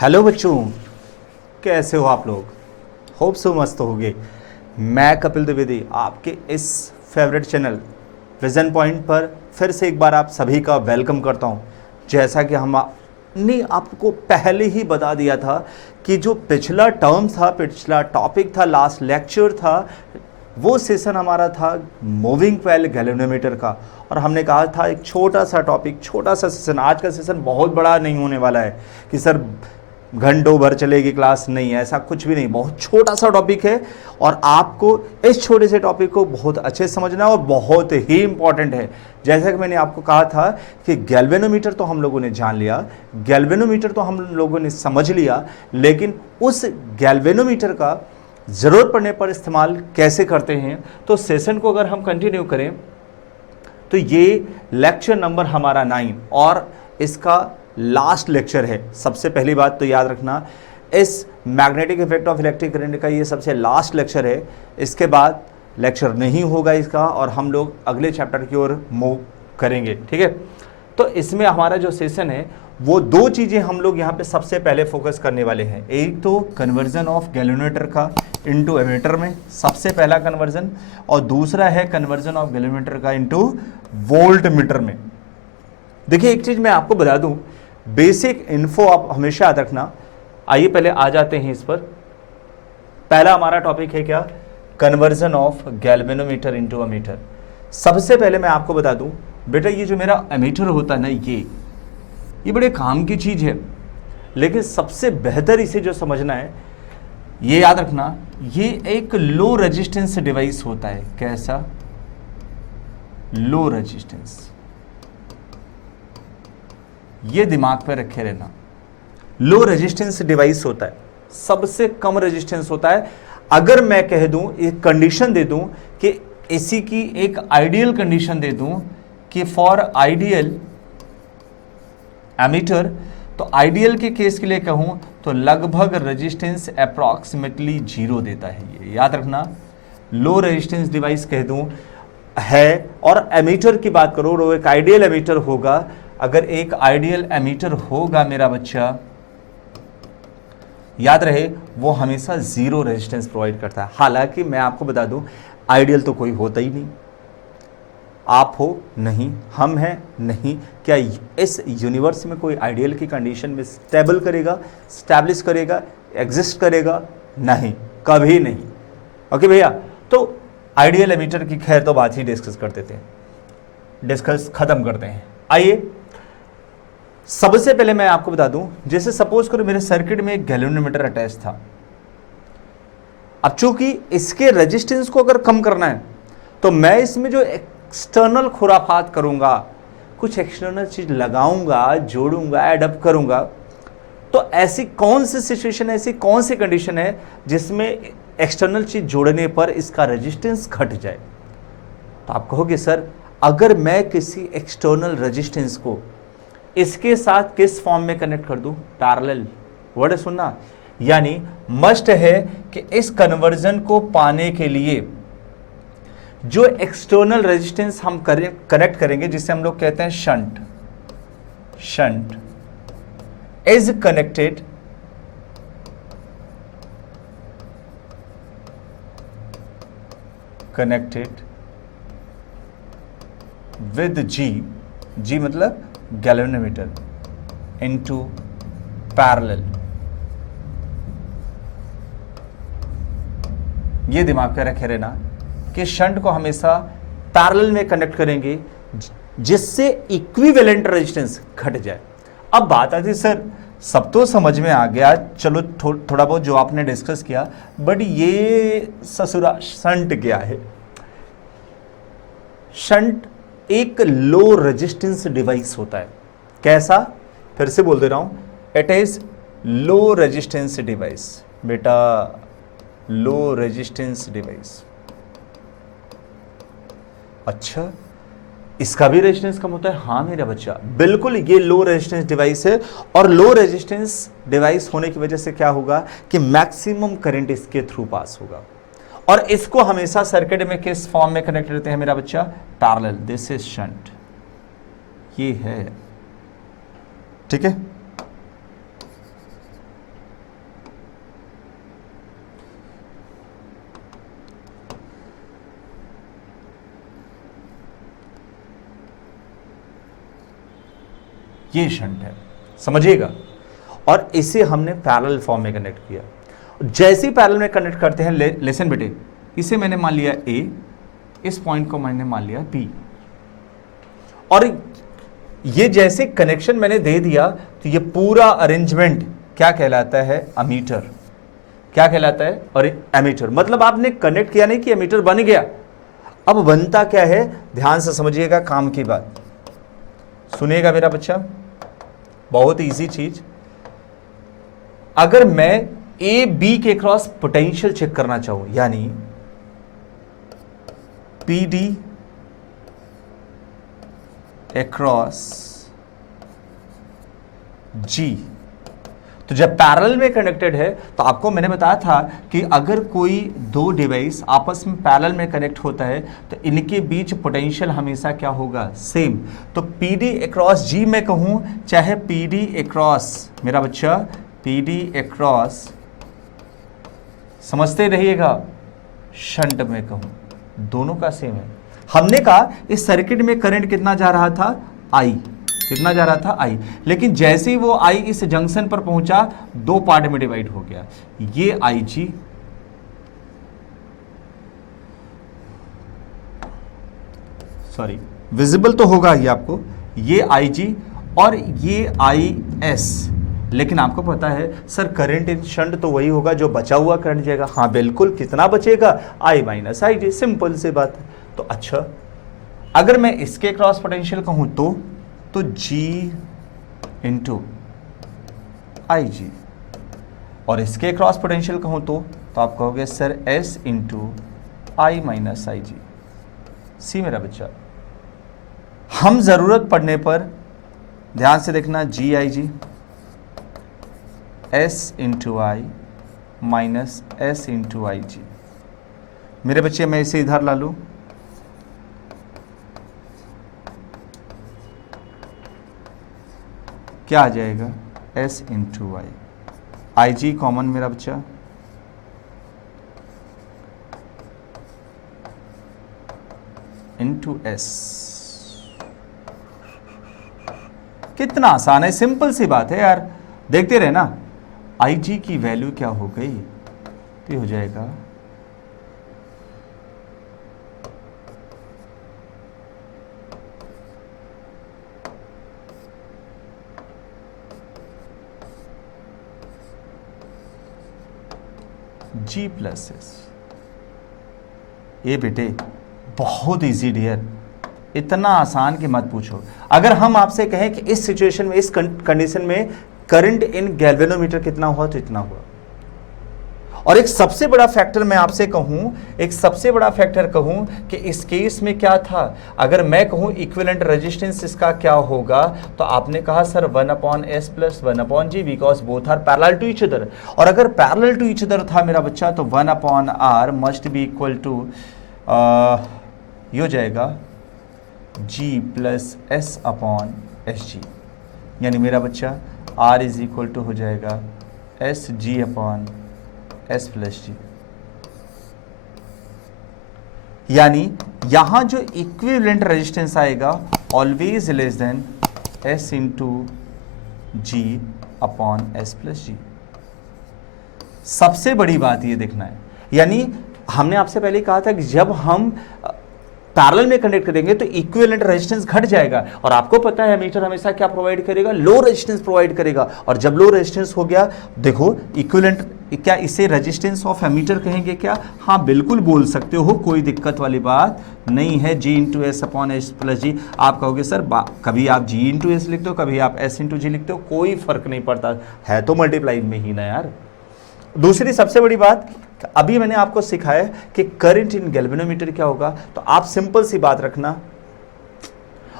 Hello बच्चों, कैसे हो आप लोग। होप सो मस्त होगे। मैं कपिल द्विवेदी आपके इस फेवरेट चैनल विजन पॉइंट पर फिर से एक बार आप सभी का वेलकम करता हूं। जैसा कि हमने आपको पहले ही बता दिया था कि जो पिछला टर्म था, पिछला टॉपिक था, लास्ट लेक्चर था, वो सेशन हमारा था मूविंग कॉइल गैल्वेनोमीटर का। और हमने कहा था एक छोटा सा टॉपिक, छोटा सा सेशन। आज का सेशन बहुत बड़ा नहीं होने वाला है कि सर घंटों भर चलेगी क्लास, नहीं, ऐसा कुछ भी नहीं। बहुत छोटा सा टॉपिक है और आपको इस छोटे से टॉपिक को बहुत अच्छे से समझना है और बहुत ही इंपॉर्टेंट है। जैसा कि मैंने आपको कहा था कि गैल्वेनोमीटर तो हम लोगों ने जान लिया, गैल्वेनोमीटर तो हम लोगों ने समझ लिया, लेकिन उस गैल्वेनोमीटर का ज़रूरत पड़ने पर इस्तेमाल कैसे करते हैं। तो सेशन को अगर हम कंटिन्यू करें तो ये लेक्चर नंबर हमारा 9 और इसका लास्ट लेक्चर है। सबसे पहली बात तो याद रखना, इस magnetic effect of electric current का ये सबसे लास्ट लेक्चर है। इसके बाद लेक्चर नहीं होगा इसका और हम लोग अगले चैप्टर की ओर मूव करेंगे, ठीक है। तो इसमें हमारा जो सेशन है वो दो चीज़ें हम लोग यहाँ पे सबसे पहले फोकस करने वाले हैं। एक तो कन्वर्जन ऑफ गैल्वेनोमीटर का इनटू एमीटर में, सबसे पहला कन्वर्जन, और दूसरा है कन्वर्जन ऑफ गैल्वेनोमीटर का इनटू वोल्ट मीटर में। देखिए एक चीज़ मैं आपको बता दूं, बेसिक इन्फो आप हमेशा याद रखना। आइए पहले आ जाते हैं इस पर। पहला हमारा टॉपिक है क्या, conversion of galvanometer into ammeter. सबसे पहले मैं आपको बता दूं बेटा, ये जो मेरा एमीटर होता है ना, ये बड़े काम की चीज है, लेकिन सबसे बेहतर इसे जो समझना है, ये याद रखना, ये एक लो रेजिस्टेंस डिवाइस होता है। कैसा? Low resistance. ये दिमाग पे रखे रहना, लो रेजिस्टेंस डिवाइस होता है, सबसे कम रेजिस्टेंस होता है। अगर मैं कह दूं, एक कंडीशन दे दूं कि इसी की एक आइडियल कंडीशन दे दूं कि फॉर आइडियल एमीटर, तो आइडियल के केस के लिए कहूं तो लगभग रेजिस्टेंस अप्रॉक्सीमेटली 0 देता है। ये याद रखना, लो रेजिस्टेंस डिवाइस कह दूं है। और एमीटर की बात करो, वो एक आइडियल एमीटर होगा। अगर एक आइडियल एमीटर होगा मेरा बच्चा, याद रहे, वो हमेशा 0 रेजिस्टेंस प्रोवाइड करता है। हालांकि मैं आपको बता दूं, आइडियल तो कोई होता ही नहीं। आप हो नहीं, हम हैं नहीं। क्या इस यूनिवर्स में कोई आइडियल की कंडीशन में स्टेबल करेगा, स्टैब्लिश करेगा, एग्जिस्ट करेगा? नहीं, कभी नहीं। ओके भैया, तो आइडियल एमीटर की खैर तो बात ही डिस्कस कर देते हैं, डिस्कस खत्म करते हैं। आइए सबसे पहले मैं आपको बता दूं, जैसे सपोज करो मेरे सर्किट में एक गैल्वेनोमीटर अटैच था। अब चूंकि इसके रेजिस्टेंस को अगर कम करना है तो मैं इसमें जो एक्सटर्नल खुराफात करूंगा, कुछ एक्सटर्नल चीज लगाऊंगा, जोड़ूंगा, एडअप करूंगा, तो ऐसी कौन सी सिचुएशन, ऐसी कौन सी कंडीशन है जिसमें एक्सटर्नल चीज जोड़ने पर इसका रेजिस्टेंस घट जाए? तो आप कहोगे सर, अगर मैं किसी एक्सटर्नल रेजिस्टेंस को इसके साथ किस फॉर्म में कनेक्ट कर दूं? पैरेलल। वर्ड सुनना, यानी मस्ट है कि इस कन्वर्जन को पाने के लिए जो एक्सटर्नल रेजिस्टेंस हम कनेक्ट करेंगे, जिसे हम लोग कहते हैं shunt, shunt is connected with G मतलब गैल्वेनोमीटर इनटू पैरेलल। ये दिमाग में रखे रहना कि शंट को हमेशा पैरेलल में कनेक्ट करेंगे जिससे इक्विवेलेंट रेजिस्टेंस घट जाए। अब बात आती, सर सब तो समझ में आ गया, चलो थोड़ा बहुत जो आपने डिस्कस किया, बट ये ससुरा शंट क्या है? शंट एक लो रेजिस्टेंस डिवाइस होता है। कैसा? फिर से बोल दे रहा हूं, it is low resistance device. बेटा, लो रेजिस्टेंस डिवाइस। अच्छा, इसका भी रेजिस्टेंस कम होता है? हाँ मेरा बच्चा, बिल्कुल, ये लो रेजिस्टेंस डिवाइस है। और लो रेजिस्टेंस डिवाइस होने की वजह से क्या होगा कि मैक्सिमम करंट इसके थ्रू पास होगा। और इसको हमेशा सर्किट में किस फॉर्म में कनेक्ट रहते हैं मेरा बच्चा? पैरेलल। दिस इज शंट, ये है, ठीक है। ये शंट है, समझिएगा। और इसे हमने पैरेलल फॉर्म में कनेक्ट किया। जैसे ही पैरेलल में कनेक्ट करते हैं, लेसन बेटे, इसे मैंने मान लिया A, इस पॉइंट को मैंने मान लिया B, और ये जैसे कनेक्शन मैंने दे दिया तो ये पूरा अरेंजमेंट क्या कहलाता है? अमीटर। क्या कहलाता है? और एमीटर। मतलब आपने कनेक्ट किया नहीं कि एमीटर बन गया। अब बनता क्या है, ध्यान से समझिएगा, काम की बात सुनिएगा मेरा बच्चा, बहुत इजी चीज। अगर मैं ए बी के क्रॉस पोटेंशियल चेक करना चाहूं, यानी पी डी अक्रॉस जी, तो जब पैरेलल में कनेक्टेड है तो आपको मैंने बताया था कि अगर कोई दो डिवाइस आपस में पैरेलल में कनेक्ट होता है तो इनके बीच पोटेंशियल हमेशा क्या होगा? सेम। तो पी डी अक्रॉस जी मैं कहूं, चाहे पी डी अक्रॉस, मेरा बच्चा पी डी अक्रॉस, समझते रहिएगा, शंट में कहूं, दोनों का सेम है। हमने कहा इस सर्किट में करंट कितना जा रहा था? आई। कितना जा रहा था? आई। लेकिन जैसे ही वो आई इस जंक्शन पर पहुंचा, दो पार्ट में डिवाइड हो गया। ये आई जी, सॉरी विजिबल तो होगा ये आपको, ये आई जी और ये आई एस। लेकिन आपको पता है सर करंट इन शंट तो वही होगा जो बचा हुआ करंट जाएगा। हाँ बिल्कुल, कितना बचेगा? आई माइनस आई जी, सिंपल सी बात है। तो अच्छा, अगर मैं इसके क्रॉस पोटेंशियल कहूं तो G इंटू आई जी, और इसके क्रॉस पोटेंशियल कहूं तो आप कहोगे सर S इंटू आई माइनस आई जी। सी मेरा बच्चा, हम जरूरत पड़ने पर ध्यान से देखना, G आई जी, S इंटू आई माइनस S इंटू आई जी। मेरे बच्चे मैं इसे इधर ला लूं, क्या आ जाएगा? S इंटू आई, आई जी कॉमन मेरा बच्चा, इंटू S। कितना आसान है, सिंपल सी बात है यार, देखते रहे ना। आई जी की वैल्यू क्या हो गई? तो हो जाएगा G प्लस एस। ये बेटे बहुत इजी डियर, इतना आसान कि मत पूछो। अगर हम आपसे कहें कि इस सिचुएशन में, इस कंडीशन में करंट इन गैल्वेनोमीटर कितना हुआ, तो इतना हुआ। और एक सबसे बड़ा फैक्टर मैं आपसे कहूं, एक सबसे बड़ा फैक्टर कहूं कि इस केस में क्या था, अगर मैं कहूं इक्विवेलेंट रेजिस्टेंस इसका क्या होगा, तो आपने कहा sir 1/s plus 1/g, because both are parallel to each other. और अगर पैरेलल टू ईच अदर था मेरा बच्चा, तो 1/r must be equal to ये हो जाएगा g plus s upon S G, यानी मेरा बच्चा r इज इक्वल टू हो जाएगा S G upon S plus G. यानी यहां जो इक्विवेलेंट रेजिस्टेंस आएगा always less than S into G upon S plus G. सबसे बड़ी बात ये देखना है, यानी हमने आपसे पहले कहा था कि जब हम पैरेलल में कनेक्ट करेंगे तो इक्विवेलेंट रेजिस्टेंस घट जाएगा। और आपको पता है एमीटर हमेशा क्या प्रोवाइड करेगा? लो रेजिस्टेंस प्रोवाइड करेगा। और जब लो रेजिस्टेंस हो गया, देखो इक्विवेलेंट, क्या इसे रेजिस्टेंस ऑफ एमीटर कहेंगे क्या? हाँ बिल्कुल बोल सकते हो, कोई दिक्कत वाली बात नहीं है। G into S upon S plus G. आप कहोगे सर कभी आप G इंटू एस लिखते हो, कभी आप S इंटू जी लिखते हो, कोई फर्क नहीं पड़ता है, तो मल्टीप्लाई में ही ना यार। दूसरी सबसे बड़ी बात, अभी मैंने आपको सिखाया कि करंट इन गैल्वेनोमीटर क्या होगा, तो आप सिंपल सी बात रखना।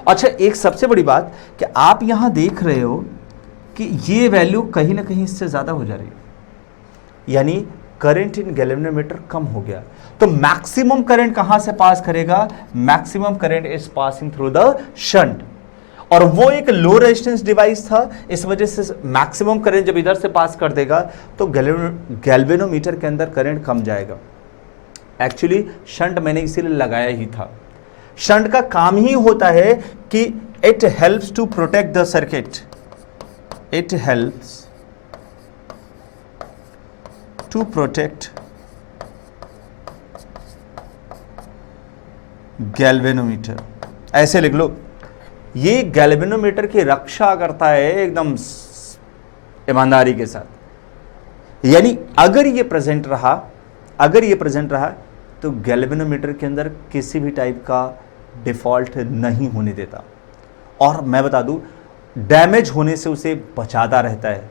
अच्छा, एक सबसे बड़ी बात कि आप यहां देख रहे हो कि ये वैल्यू कहीं ना कहीं इससे ज्यादा हो जा रही है, यानी करंट इन गैल्वेनोमीटर कम हो गया। तो मैक्सिमम करंट कहां से पास करेगा? Maximum current is passing through the shunt, और वो एक लो रेजिस्टेंस डिवाइस था, इस वजह से मैक्सिमम करंट जब इधर से पास कर देगा तो गैल्वेनोमीटर के अंदर करंट कम जाएगा। एक्चुअली शंट मैंने इसीलिए लगाया ही था। शंट का काम ही होता है कि it helps to protect the circuit, it helps to protect galvanometer. ऐसे लिख लो, ये गैल्वेनोमीटर की रक्षा करता है एकदम ईमानदारी के साथ। यानी अगर ये प्रेजेंट रहा, अगर ये प्रेजेंट रहा तो गैल्वेनोमीटर के अंदर किसी भी टाइप का डिफॉल्ट नहीं होने देता, और मैं बता दूं डैमेज होने से उसे बचाता रहता है।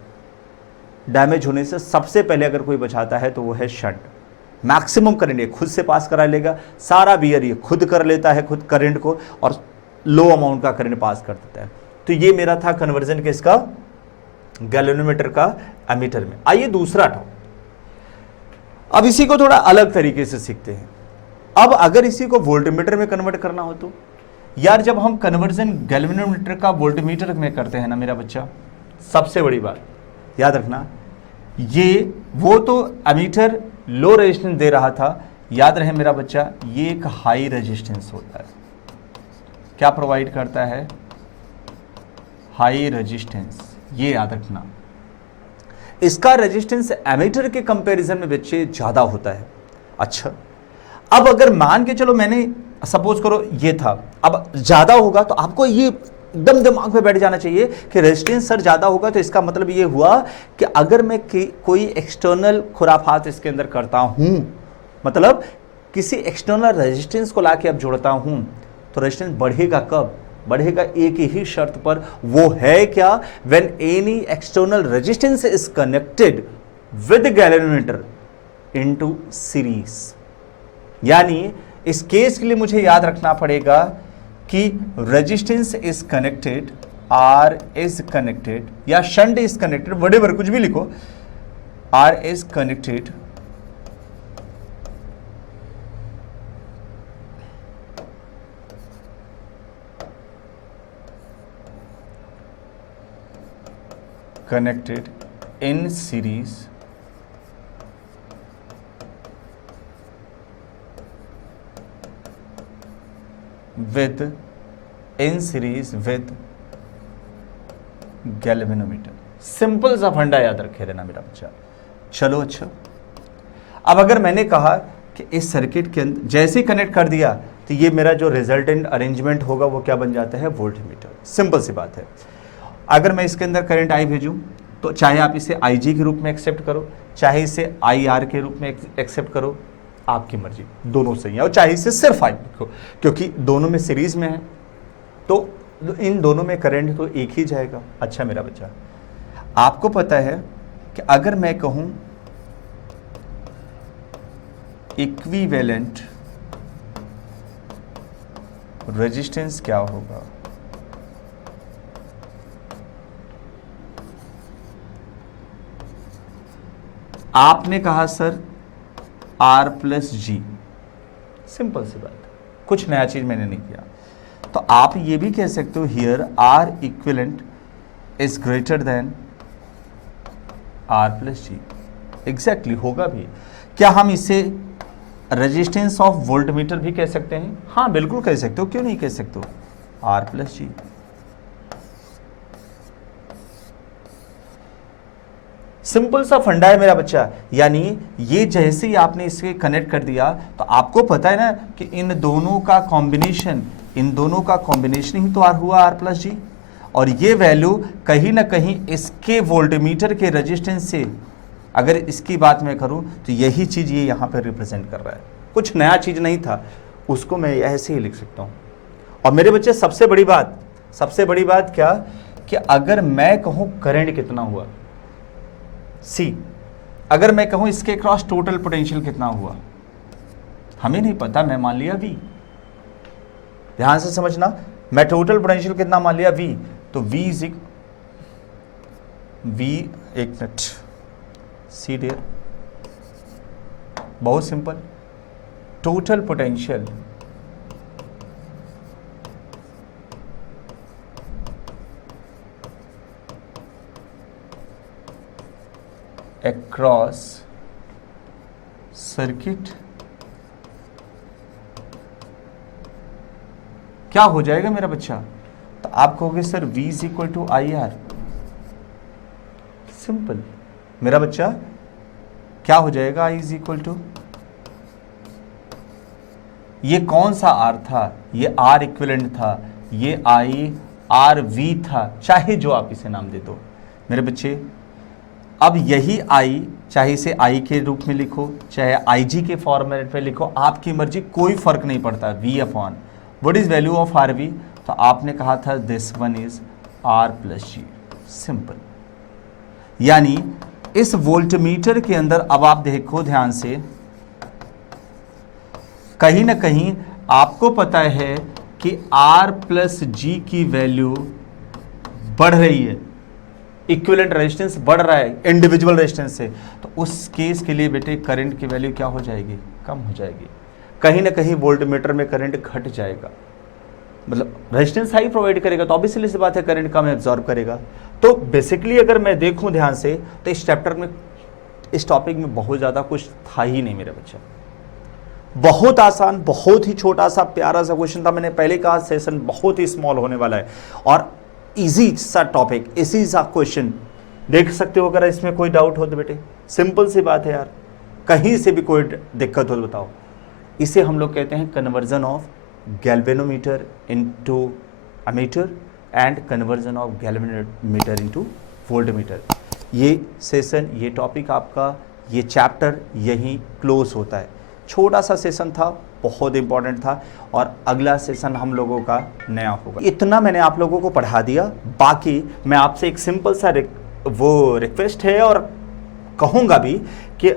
डैमेज होने से सबसे पहले अगर कोई बचाता है तो वो है शंट। मैक्सिमम करंट ये खुद से पास करा लेगा, सारा बियर ये खुद कर लेता है, खुद करंट को, और लो अमाउंट का करंट पास कर देता है। तो ये मेरा था कन्वर्जन किसका, गैल्वेनोमीटर का एमीटर में। आइए दूसरा टॉप, अब इसी को थोड़ा अलग तरीके से सीखते हैं। अब अगर इसी को वोल्टमीटर में कन्वर्ट करना हो तो यार, जब हम कन्वर्जन गैल्वेनोमीटर का वोल्टमीटर में करते हैं ना मेरा बच्चा, सबसे बड़ी बात याद रखना, ये वो तो एमीटर लो रेजिस्टेंस दे रहा था, याद रहे मेरा बच्चा, ये एक हाई रेजिस्टेंस होता है। क्या प्रोवाइड करता है, हाई रेजिस्टेंस, ये याद रखना। इसका रेजिस्टेंस एमीटर के कंपैरिजन में बच्चे ज्यादा होता है। अच्छा, अब अगर मान के चलो, मैंने सपोज करो ये था, अब ज्यादा होगा तो आपको ये एकदम दिमाग में बैठ जाना चाहिए कि रेजिस्टेंस सर ज्यादा होगा तो इसका मतलब ये हुआ कि अगर मैं कोई एक्सटर्नल खुराफात इसके अंदर करता हूं, मतलब किसी एक्सटर्नल रेजिस्टेंस को लाके अब जोड़ता हूं, तो रेजिस्टेंस बढ़ेगा कब, बढ़ेगा एक ही शर्त पर, वो है क्या, when any external resistance is connected with galvanometer into series. यानी इस केस के लिए मुझे याद रखना पड़ेगा कि resistance is connected, R is connected, या शंट इज कनेक्टेड, व्हाटएवर कुछ भी लिखो, R is connected connected in series with galvanometer. Simple सा फंडा याद रखे रहना मेरा बच्चा। चलो अच्छा, अब अगर मैंने कहा कि इस सर्किट के अंदर जैसे ही कनेक्ट कर दिया तो ये मेरा जो रिजल्टेंट अरेंजमेंट होगा वो क्या बन जाता है, वोल्टमीटर। सिंपल सी बात है। अगर मैं इसके अंदर करंट आई भेजूं तो चाहे आप इसे IG के रूप में एक्सेप्ट करो, चाहे इसे IR के रूप में एक्सेप्ट करो, आपकी मर्जी, दोनों सही है। और चाहे इसे सिर्फ I लिखो, क्योंकि दोनों में सीरीज में है तो इन दोनों में करंट तो एक ही जाएगा। अच्छा मेरा बच्चा, आपको पता है कि अगर मैं कहूं इक्विवेलेंट रेजिस्टेंस क्या होगा, आपने कहा सर R प्लस जी, सिंपल सी बात, कुछ नया चीज मैंने नहीं किया। तो आप ये भी कह सकते हो here R equivalent is greater than R plus G. Exactly होगा भी। क्या हम इसे रेजिस्टेंस ऑफ वोल्टमीटर भी कह सकते हैं? हाँ बिल्कुल कह सकते हो, क्यों नहीं कह सकते हो, R प्लस जी। सिंपल सा फंडा है मेरा बच्चा। यानी ये जैसे ही आपने इसके कनेक्ट कर दिया तो आपको पता है ना कि इन दोनों का कॉम्बिनेशन, इन दोनों का कॉम्बिनेशन ही तो R हुआ, R प्लस जी। और ये वैल्यू कहीं ना कहीं इसके वोल्टमीटर के रेजिस्टेंस से, अगर इसकी बात मैं करूं तो यही चीज ये यहां पर रिप्रेजेंट कर रहा है। कुछ नया चीज नहीं था, उसको मैं ऐसे ही लिख सकता हूं। और मेरे बच्चे सबसे बड़ी बात क्या, कि अगर मैं कहूं करंट कितना हुआ, सी, अगर मैं कहूं इसके क्रॉस टोटल पोटेंशियल कितना हुआ, हमें नहीं पता, मैं मान लिया V। ध्यान से समझना, मैं टोटल पोटेंशियल कितना मान लिया, V। तो V एक मिनट, सी डियर, बहुत simple, total potential across circuit क्या हो जाएगा मेरा बच्चा? तो आप कहोगे sir V is equal to I R. Simple मेरा बच्चा, क्या हो जाएगा? I इज इक्वल टू, ये कौन सा R था? ये R इक्विवेलेंट था, ये I आर वी था, चाहे जो आप इसे नाम दे दो मेरे बच्चे। अब यही I, चाहे इसे I के रूप में लिखो, चाहे IG के फॉर्मेट में लिखो, आपकी मर्जी, कोई फर्क नहीं पड़ता। V upon what is value of R V? तो आपने कहा था this one is R plus G। Simple. यानी इस वोल्टमीटर के अंदर अब आप देखो ध्यान से, कहीं ना कहीं आपको पता है कि R प्लस G की वैल्यू बढ़ रही है, इक्विवेलेंट रेजिस्टेंस बढ़ रहा है इंडिविजुअल रेजिस्टेंस से। तो उस केस के लिए बेटे करंट की वैल्यू क्या हो जाएगी? कम हो जाएगी। कहीं ना कहीं वोल्टमीटर में करंट घट जाएगा, मतलब रेजिस्टेंस हाई प्रोवाइड करेगा तो ऑब्वियसली सी बात है करंट कम एब्जॉर्ब करेगा। तो बेसिकली अगर मैं देखूं ध्यान से तो इस चैप्टर में, इस टॉपिक में बहुत ज़्यादा कुछ था ही नहीं मेरा बच्चा। बहुत आसान, बहुत ही छोटा सा प्यारा सा क्वेश्चन था। मैंने पहले कहा सेशन बहुत ही स्मॉल होने वाला है और इजी सा टॉपिक, इजी सा क्वेश्चन। देख सकते हो अगर इसमें कोई डाउट हो तो बेटे सिंपल सी बात है यार, कहीं से भी कोई दिक्कत हो तो बताओ। इसे हम लोग कहते हैं conversion of galvanometer into ammeter and conversion of galvanometer into voltmeter. ये सेशन, ये टॉपिक आपका, ये चैप्टर यहीं क्लोज होता है। छोटा सा सेशन था, बहुत इंपॉर्टेंट था, और अगला सेशन हम लोगों का नया होगा। इतना मैंने आप लोगों को पढ़ा दिया। बाकी मैं आपसे एक सिंपल सा रिक्वेस्ट है और कहूँगा भी कि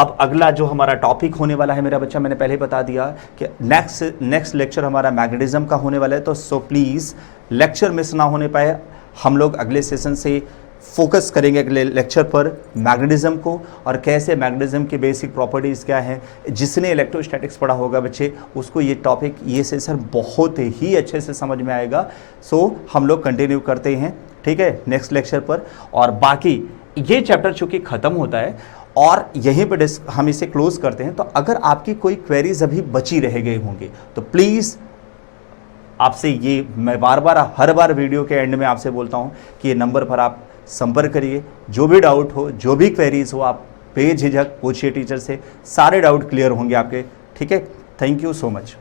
अब अगला जो हमारा टॉपिक होने वाला है मेरा बच्चा, मैंने पहले बता दिया कि नेक्स्ट लेक्चर हमारा मैग्नेटिज्म का होने वाला है। तो सो प्लीज़ लेक्चर मिस ना होने पाए। हम लोग अगले सेशन से फोकस करेंगे अगले लेक्चर पर मैग्नेटिज्म को, और कैसे मैग्नेटिज्म की बेसिक प्रॉपर्टीज़ क्या हैं। जिसने इलेक्ट्रोस्टैटिक्स पढ़ा होगा बच्चे, उसको ये टॉपिक, ये सेशन बहुत ही अच्छे से समझ में आएगा। सो हम लोग कंटिन्यू करते हैं, ठीक है, नेक्स्ट लेक्चर पर। और बाकी ये चैप्टर चूँकि ख़त्म होता है और यहीं पर हम इसे क्लोज करते हैं। तो अगर आपकी कोई क्वेरीज अभी बची रह गई होंगी तो प्लीज़ आपसे ये मैं हर बार वीडियो के एंड में आपसे बोलता हूँ कि ये नंबर पर आप संपर्क करिए। जो भी डाउट हो, जो भी क्वेरीज हो, आप बेझिझक पूछिए टीचर से, सारे डाउट क्लियर होंगे आपके, ठीक है। Thank you so much.